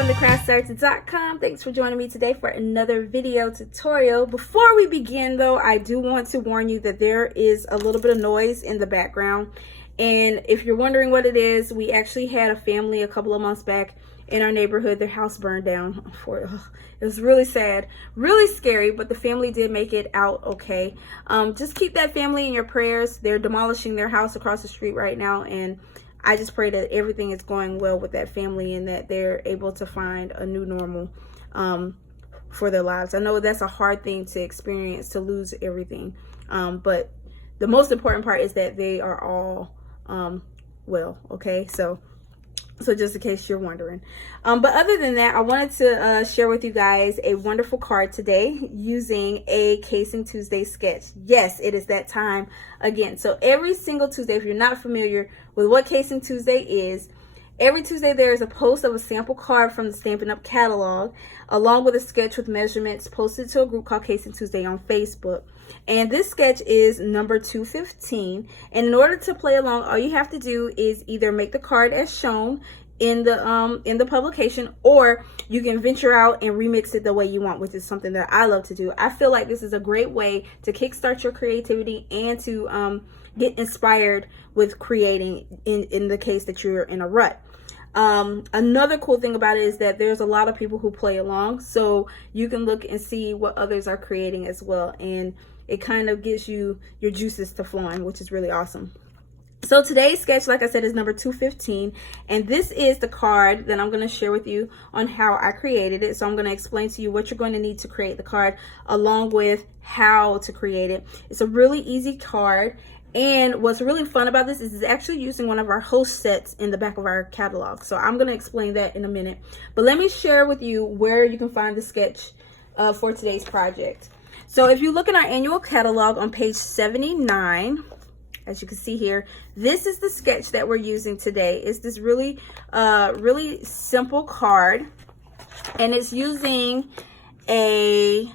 from thecraftsarts.com. Thanks for joining me today for another video tutorial. Before we begin though, I do want to warn you that there is a little bit of noise in the background. And if you're wondering what it is, we actually had a family a couple of months back in our neighborhood. Their house burned down. It was really sad, really scary, but the family did make it out okay. Just keep that family in your prayers. They're demolishing their house across the street right now, and I just pray that everything is going well with that family and that they're able to find a new normal for their lives. I know that's a hard thing to experience, to lose everything, but the most important part is that they are all well, okay? So just in case you're wondering. But other than that, I wanted to share with you guys a wonderful card today using a Casing Tuesday sketch. Yes, it is that time again. So every single Tuesday, if you're not familiar with what Casing Tuesday is, every Tuesday there is a post of a sample card from the Stampin' Up! Catalog, along with a sketch with measurements posted to a group called Casing Tuesday on Facebook. And this sketch is number 215. And in order to play along, all you have to do is either make the card as shown in the publication, or you can venture out and remix it the way you want, which is something that I love to do. I feel like this is a great way to kickstart your creativity and to get inspired with creating in the case that you're in a rut. Another cool thing about it is that there's a lot of people who play along, so you can look and see what others are creating as well, and it kind of gives you your juices to flowing, which is really awesome. So today's sketch, like I said, is number 215, and this is the card that I'm going to share with you on how I created it. So I'm going to explain to you what you're going to need to create the card, along with how to create it. It's a really easy card, and what's really fun about this is it's actually using one of our host sets in the back of our catalog. So I'm going to explain that in a minute, but let me share with you where you can find the sketch for today's project. So if you look in our annual catalog on page 79, as you can see here, this is the sketch that we're using today. It's this really simple card, and it's using a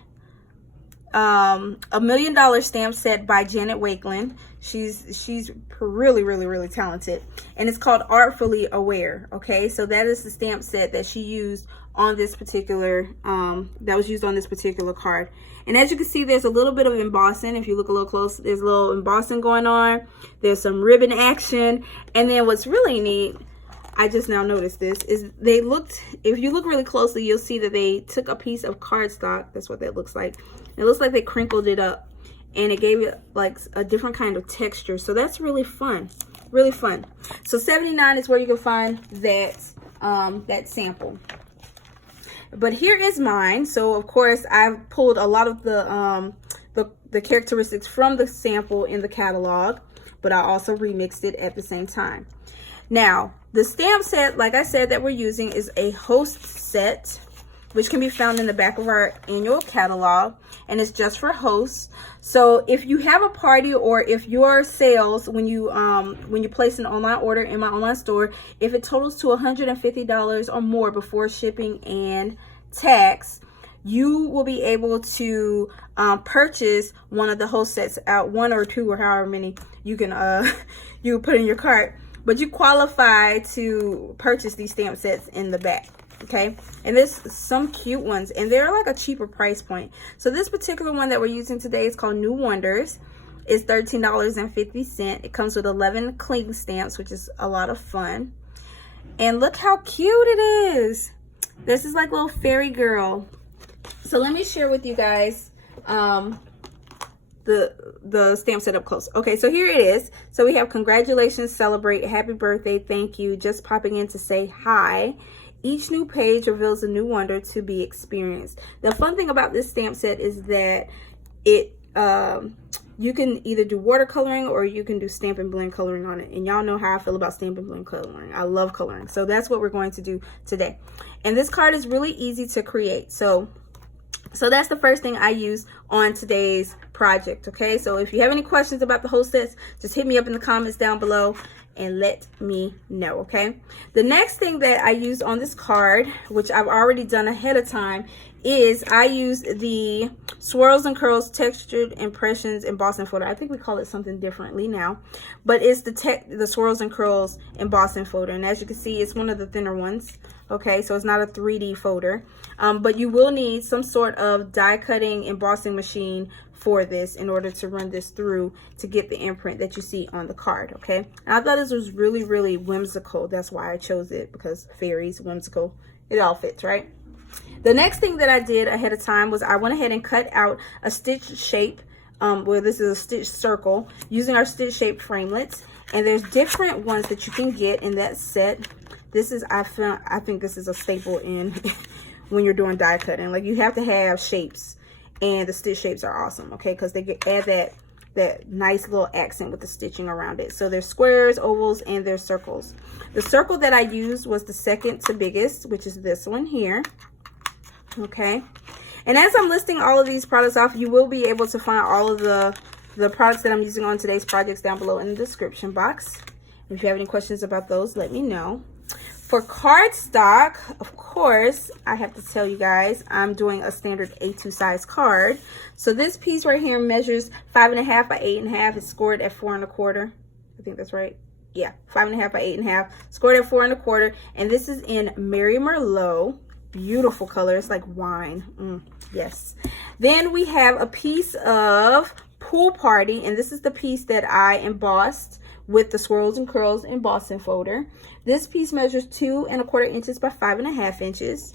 $1 million stamp set by Janet Wakeland. She's really talented, and it's called Artfully Aware. Okay, so that is the stamp set that she used on this particular that was used on this particular card. And as you can see, there's a little bit of embossing. If you look a little close, there's a little embossing going on. There's some ribbon action, and then what's really neat, I just now noticed this, is they looked, if you look really closely, you'll see that they took a piece of cardstock. That's what that looks like. It looks like they crinkled it up, and it gave it like a different kind of texture. So that's really fun, really fun. So 79 is where you can find that that sample. But here is mine. So of course I've pulled a lot of the characteristics from the sample in the catalog, but I also remixed it at the same time. Now the stamp set, like I said, that we're using is a host set, which can be found in the back of our annual catalog, and it's just for hosts. So if you have a party, or if your sales, when you place an online order in my online store, if it totals to $150 or more before shipping and tax, you will be able to purchase one of the host sets out, one or two or however many you can you put in your cart, but you qualify to purchase these stamp sets in the back. Okay, and there's some cute ones, and they're like a cheaper price point. So this particular one that we're using today is called New Wonders. It's $13.50. It comes with 11 cling stamps, which is a lot of fun. And look how cute it is. This is like little fairy girl. So let me share with you guys the stamp set up close. Okay, so here it is. So we have congratulations, celebrate, happy birthday, thank you, just popping in to say hi. Each new page reveals a new wonder to be experienced. The fun thing about this stamp set is that it you can either do watercoloring or you can do Stampin' Blend coloring on it. And y'all know how I feel about Stampin' Blend coloring. I love coloring. So that's what we're going to do today. And this card is really easy to create. So that's the first thing I use on today's project. Okay, so if you have any questions about the host sets, just hit me up in the comments down below and let me know. Okay, the next thing that I use on this card, which I've already done ahead of time, is I use the Swirls and Curls Textured Impressions Embossing Folder. I think we call it something differently now, but it's the Swirls and Curls Embossing Folder. And as you can see, it's one of the thinner ones. Okay, so it's not a 3D folder, but you will need some sort of die cutting embossing machine for this in order to run this through to get the imprint that you see on the card. Okay, and I thought this was really whimsical. That's why I chose it, because fairies, whimsical, it all fits, right? The next thing that I did ahead of time was I went ahead and cut out a stitch shape. Well, this is a stitch circle using our stitch shape framelits, and there's different ones that you can get in that set. This is, I think this is a staple in when you're doing die cutting. Like, you have to have shapes, and the stitch shapes are awesome, okay, because they add that nice little accent with the stitching around it. So there's squares, ovals, and there's circles. The circle that I used was the second to biggest, which is this one here. Okay, and as I'm listing all of these products off, you will be able to find all of the products that I'm using on today's projects down below in the description box. If you have any questions about those, let me know. For cardstock, of course, I have to tell you guys, I'm doing a standard A2 size card. So this piece right here measures 5.5 by 8.5. It's scored at 4 1/4. I think that's right. Yeah, 5.5 by 8.5. Scored at 4 1/4. And this is in Mary Merlot. Beautiful color. It's like wine. Yes. Then we have a piece of Pool Party, and this is the piece that I embossed with the Swirls and Curls embossing folder. This piece measures 2 1/4 inches by 5.5 inches.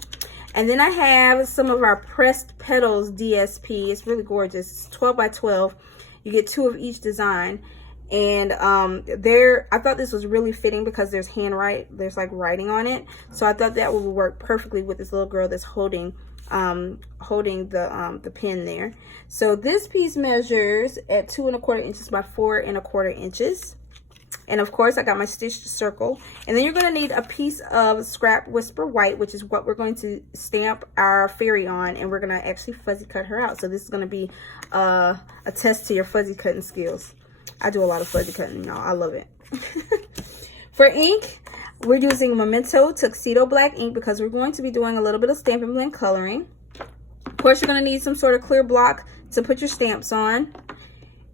And then I have some of our Pressed Petals DSP. It's really gorgeous. It's 12 by 12. You get 2 of each design. And I thought this was really fitting because there's there's like writing on it. So I thought that would work perfectly with this little girl that's holding the pen there. So this piece measures at 2 1/4 inches by 4 1/4 inches. And of course, I got my stitched circle. And then you're going to need a piece of Scrap Whisper White, which is what we're going to stamp our fairy on. And we're going to actually fuzzy cut her out. So this is going to be a test to your fuzzy cutting skills. I do a lot of fuzzy cutting, y'all. I love it. For ink, we're using Memento Tuxedo Black ink because we're going to be doing a little bit of Stampin' Blend coloring. Of course, you're going to need some sort of clear block to put your stamps on.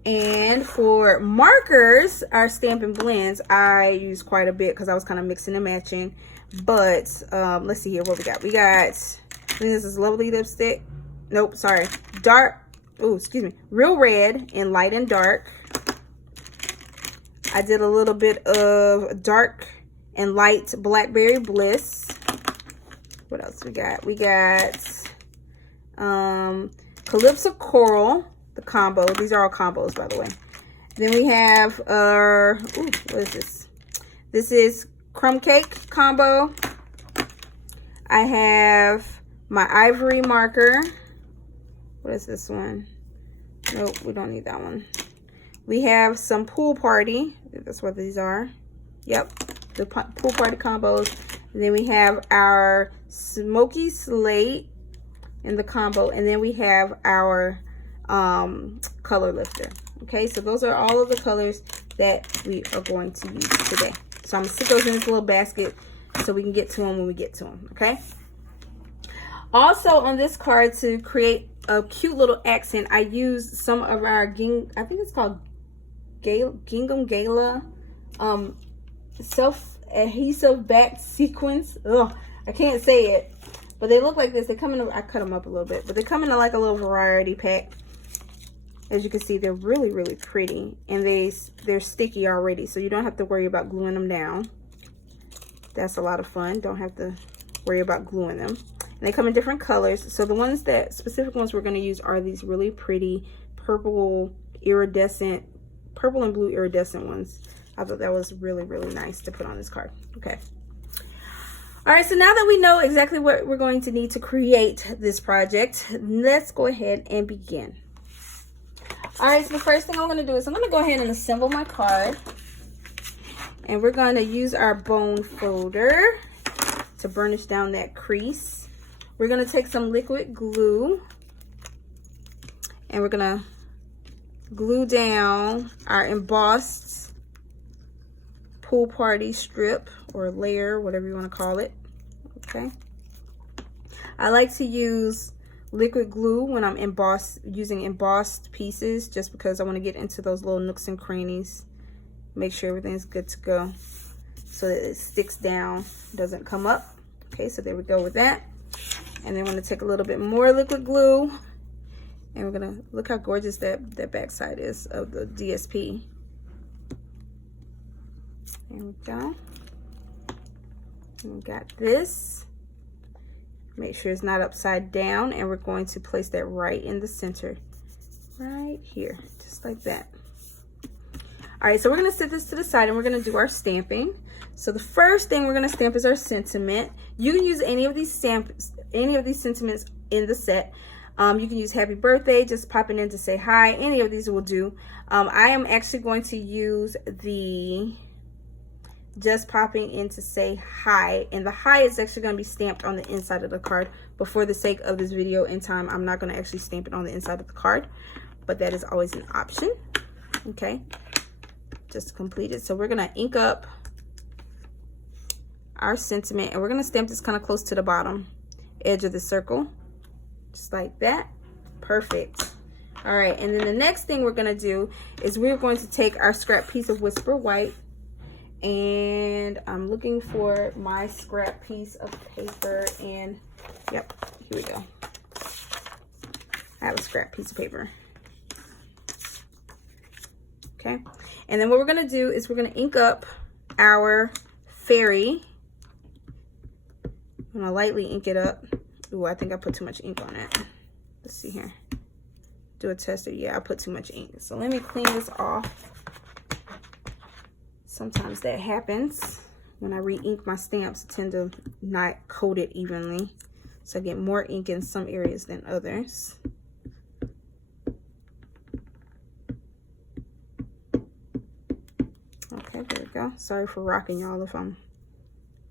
And for markers, our Stampin' Blends, I use quite a bit because I was kind of mixing and matching. But let's see here what we got. We got, I think this is Lovely Lipstick. Nope, sorry. Dark, oh, excuse me. Real Red in light and dark. I did a little bit of dark and light Blackberry Bliss. What else we got? We got Calypso Coral, the combo. These are all combos, by the way. Then we have our, what is this? This is Crumb Cake combo. I have my Ivory marker. What is this one? Nope, we don't need that one. We have some Pool Party. That's what these are. Yep, the Pool Party combos. And then we have our Smoky Slate in the combo. And then we have our color lifter. Okay, so those are all of the colors that we are going to use today. So I'm going to stick those in this little basket so we can get to them when we get to them. Okay. Also on this card, to create a cute little accent, I used some of our I think it's called Gingham Gala self-adhesive back sequins. Ugh, I can't say it, but they look like this. They come in, I cut them up a little bit, but they come in like a little variety pack. As you can see, they're really pretty, and they're sticky already, so you don't have to worry about gluing them down. That's a lot of fun. Don't have to worry about gluing them. And they come in different colors. So the specific ones we're going to use are these really pretty purple and blue iridescent ones. I thought that was really nice to put on this card. Okay. All right, so now that we know exactly what we're going to need to create this project, let's go ahead and begin. All right, so the first thing I'm going to do is I'm going to go ahead and assemble my card. And we're going to use our bone folder to burnish down that crease. We're going to take some liquid glue and we're going to glue down our embossed Pool Party strip or layer, whatever you want to call it. Okay. I like to use liquid glue when I'm using embossed pieces, just because I want to get into those little nooks and crannies. Make sure everything's good to go so that it sticks down, doesn't come up. Okay, so there we go with that. And then I'm gonna take a little bit more liquid glue, and we're gonna look how gorgeous that back side is of the DSP. There we go. And we got this. Make sure it's not upside down, and we're going to place that right in the center, right here, just like that. All right, so we're gonna set this to the side and we're gonna do our stamping. So the first thing we're gonna stamp is our sentiment. You can use any of these sentiments in the set. You can use happy birthday, just popping in to say hi. Any of these will do. I am actually going to use the just popping in to say hi, and the hi is actually going to be stamped on the inside of the card, but for the sake of this video and time, I'm not going to actually stamp it on the inside of the card, but that is always an option. Okay, just to complete it. So we're going to ink up our sentiment, and we're going to stamp this kind of close to the bottom edge of the circle, just like that. Perfect. All right, and then the next thing we're going to do is we're going to take our scrap piece of Whisper White, and I'm looking for my scrap piece of paper, and yep, here we go. I have a scrap piece of paper. Okay, and then what we're gonna do is we're gonna ink up our fairy. I'm gonna lightly ink it up. Ooh, I think I put too much ink on it. Let's see here. Do a tester. Yeah, I put too much ink. So let me clean this off. Sometimes that happens when I re-ink my stamps. I tend to not coat it evenly, so I get more ink in some areas than others. Okay, there we go. Sorry for rocking y'all if I'm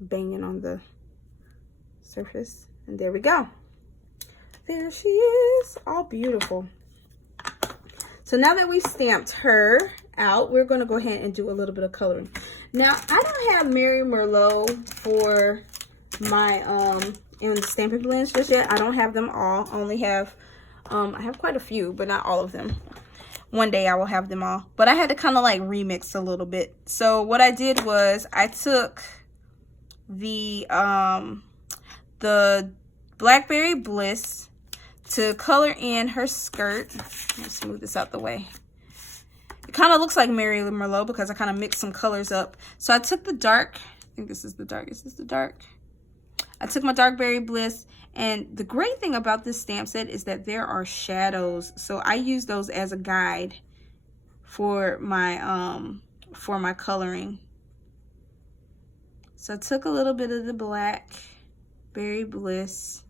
banging on the surface. And there we go. There she is, all beautiful. So now that we've stamped her out, we're going to go ahead and do a little bit of coloring. Now, I don't have Mary Merlot for my in the stamping blends just yet. I don't have them all. I only have I have quite a few, but not all of them. One day I will have them all, but I had to kind of like remix a little bit. So what I did was I took the Blackberry Bliss to color in her skirt. Let's smooth this out the way. It kind of looks like Mary Merlot because I kind of mixed some colors up. So I took the dark, I think this is the dark. Is this the dark? I took my Blackberry Bliss, and the great thing about this stamp set is that there are shadows. So I use those as a guide for my coloring. So I took a little bit of the Blackberry Bliss,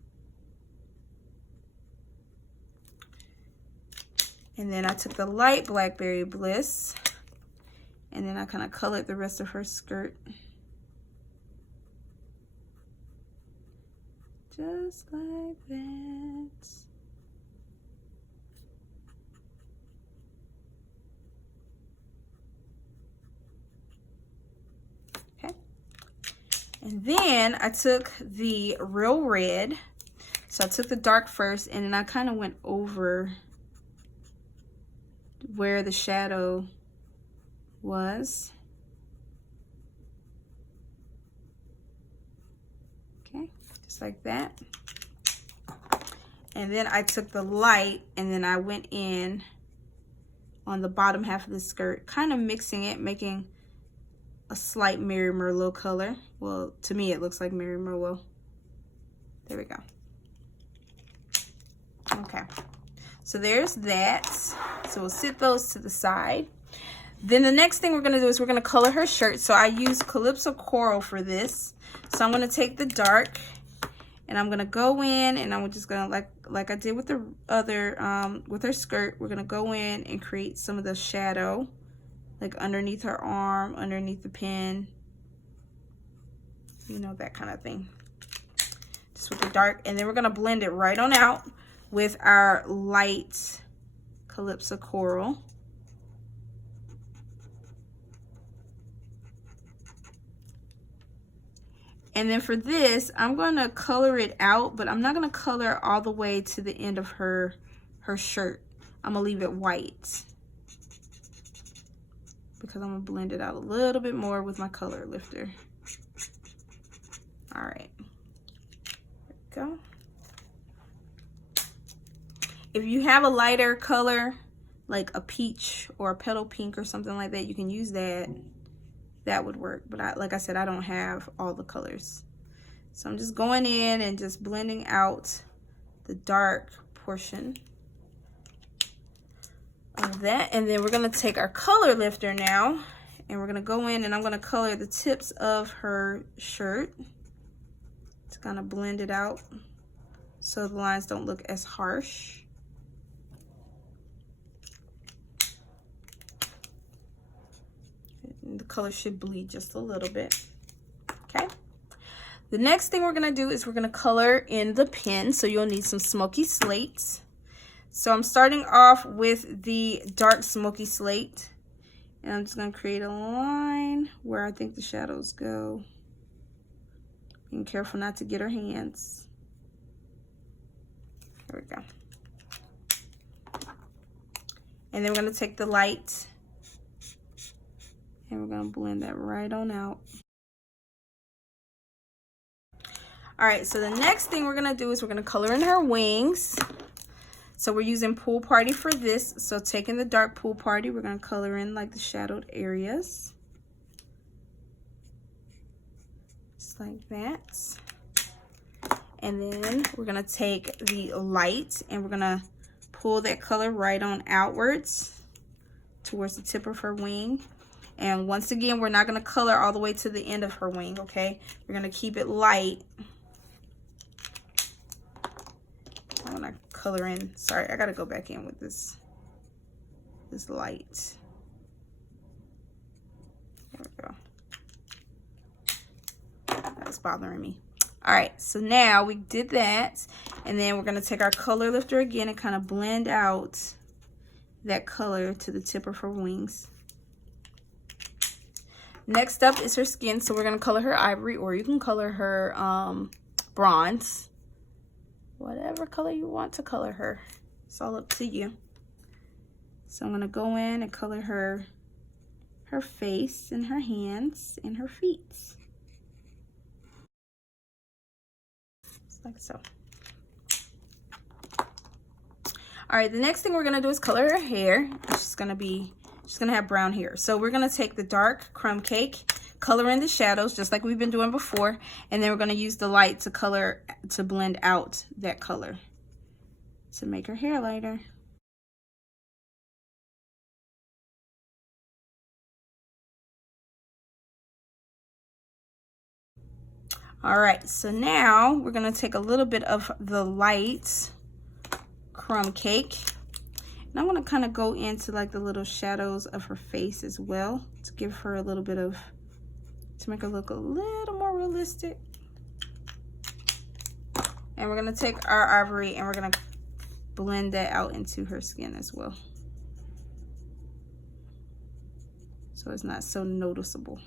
and then I took the light Blackberry Bliss, and then I kind of colored the rest of her skirt. Just like that. Okay. And then I took the Real Red. So I took the dark first, and then I kind of went over where the shadow was. Okay, just like that. And then I took the light, and then I went in on the bottom half of the skirt, kind of mixing it, making a slight Mary Merlot color. Well, to me it looks like Mary Merlot. There we go. Okay, so there's that. So we'll sit those to the side. Then the next thing we're gonna do is we're gonna color her shirt. So I use Calypso Coral for this. So I'm gonna take the dark, and I'm gonna go in, and I'm just gonna, like I did with the other, with her skirt, we're gonna go in and create some of the shadow, like underneath her arm, underneath the pin, you know, that kind of thing. Just with the dark, and then we're gonna blend it right on out with our light Calypso Coral. And then for this, I'm going to color it out, but I'm not going to color all the way to the end of her shirt. I'm going to leave it white because I'm going to blend it out a little bit more with my color lifter. All right. go. If you have a lighter color, like a peach or a petal pink or something like that, you can use that. That would work. But like I said, I don't have all the colors. So I'm just going in and just blending out the dark portion of that. And then we're going to take our color lifter now, and we're going to go in and I'm going to color the tips of her shirt. It's going to blend it out so the lines don't look as harsh. And the color should bleed just a little bit. Okay. The next thing we're going to do is we're going to color in the pen. So you'll need some smoky slates. So I'm starting off with the dark smoky slate. And I'm just going to create a line where I think the shadows go. Being careful not to get our hands. There we go. And then we're going to take the light. And we're going to blend that right on out. All right, so the next thing we're going to do is we're going to color in her wings. So we're using Pool Party for this. So taking the dark Pool Party, we're going to color in like the shadowed areas. Just like that. And then we're going to take the light and we're going to pull that color right on outwards towards the tip of her wing. And once again, we're not going to color all the way to the end of her wing, okay? We're going to keep it light. I want to color in. Sorry, I got to go back in with this light. There we go. That's bothering me. All right, so now we did that. And then we're going to take our color lifter again and kind of blend out that color to the tip of her wings. Next up is her skin, so we're going to color her ivory, or you can color her bronze. Whatever color you want to color her. It's all up to you. So I'm going to go in and color her face and her hands and her feet. Just like so. All right, the next thing we're going to do is color her hair. She's going to have brown hair. So we're going to take the dark crumb cake, color in the shadows just like we've been doing before, and then we're going to use the light to blend out that color to make her hair lighter. All right, so now we're going to take a little bit of the light crumb cake. And I'm going to kind of go into like the little shadows of her face as well to give her a little bit of, to make her look a little more realistic. And we're going to take our ivory and we're going to blend that out into her skin as well. So it's not so noticeable.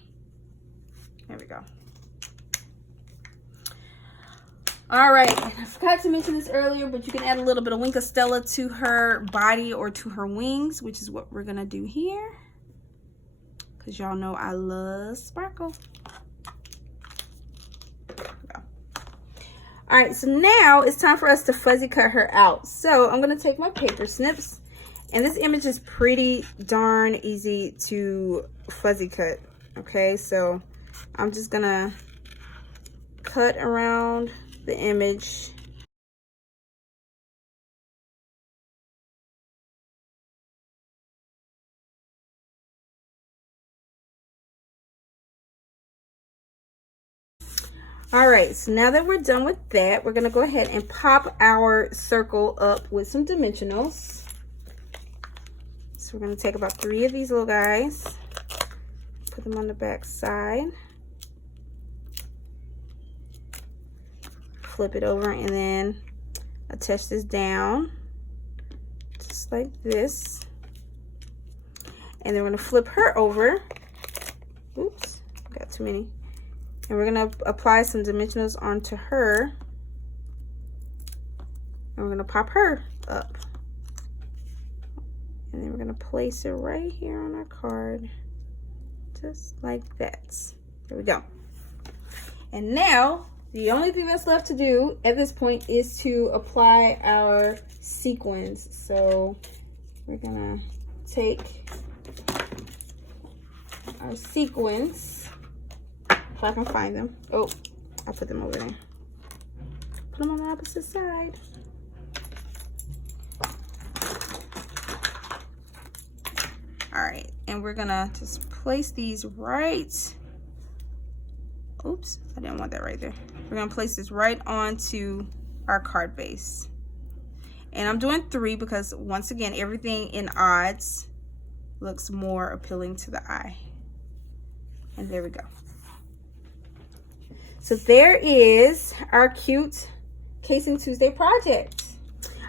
There we go. All right, I forgot to mention this earlier, but you can add a little bit of Wink of Stella to her body or to her wings, which is what we're gonna do here. Because y'all know I love sparkle. All right, so now it's time for us to fuzzy cut her out. So I'm gonna take my paper snips, and this image is pretty darn easy to fuzzy cut. Okay, so I'm just gonna cut around the image. All right, so now that we're done with that, we're gonna go ahead and pop our circle up with some dimensionals. So we're gonna take about 3 of these little guys, put them on the back side, flip it over, and then attach this down just like this. And then we're gonna flip her over. Oops, got too many. And we're gonna apply some dimensionals onto her. And we're gonna pop her up. And then we're gonna place it right here on our card. Just like that. There we go. And now The only thing that's left to do at this point is to apply our sequins. So we're gonna take our sequins, if I can find them. Oh, I put them over there. Put them on the opposite side. All right, and we're gonna just place these right. Oops, I didn't want that right there. We're gonna place this right onto our card base. And I'm doing 3 because once again, everything in odds looks more appealing to the eye. And there we go. So there is our cute Casing Tuesday project.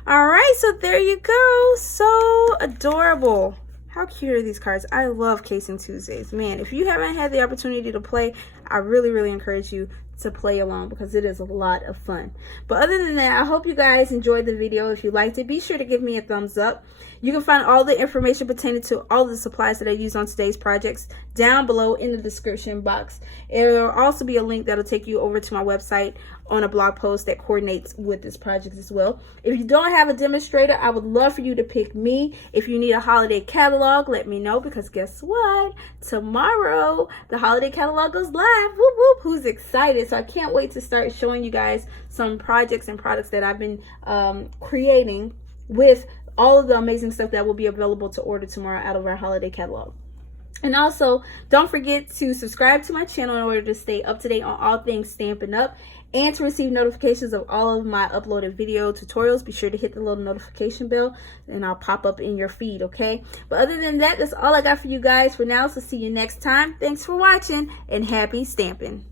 All right, so there you go. So adorable. How cute are these cards? I love Casing Tuesdays. Man, if you haven't had the opportunity to play, I really encourage you to play along because it is a lot of fun. But other than that, I hope you guys enjoyed the video. If you liked it, be sure to give me a thumbs up. You can find all the information pertaining to all the supplies that I use on today's projects down below in the description box. There will also be a link that'll take you over to my website on a blog post that coordinates with this project as well. If you don't have a demonstrator, I would love for you to pick me. If you need a holiday catalog, let me know because guess what? Tomorrow, the holiday catalog goes live. Whoop, whoop. Who's excited? So I can't wait to start showing you guys some projects and products that I've been creating with all of the amazing stuff that will be available to order tomorrow out of our holiday catalog. And also, don't forget to subscribe to my channel in order to stay up to date on all things Stampin' Up! And to receive notifications of all of my uploaded video tutorials. Be sure to hit the little notification bell and I'll pop up in your feed, okay? But other than that, that's all I got for you guys for now. So see you next time. Thanks for watching and happy stamping.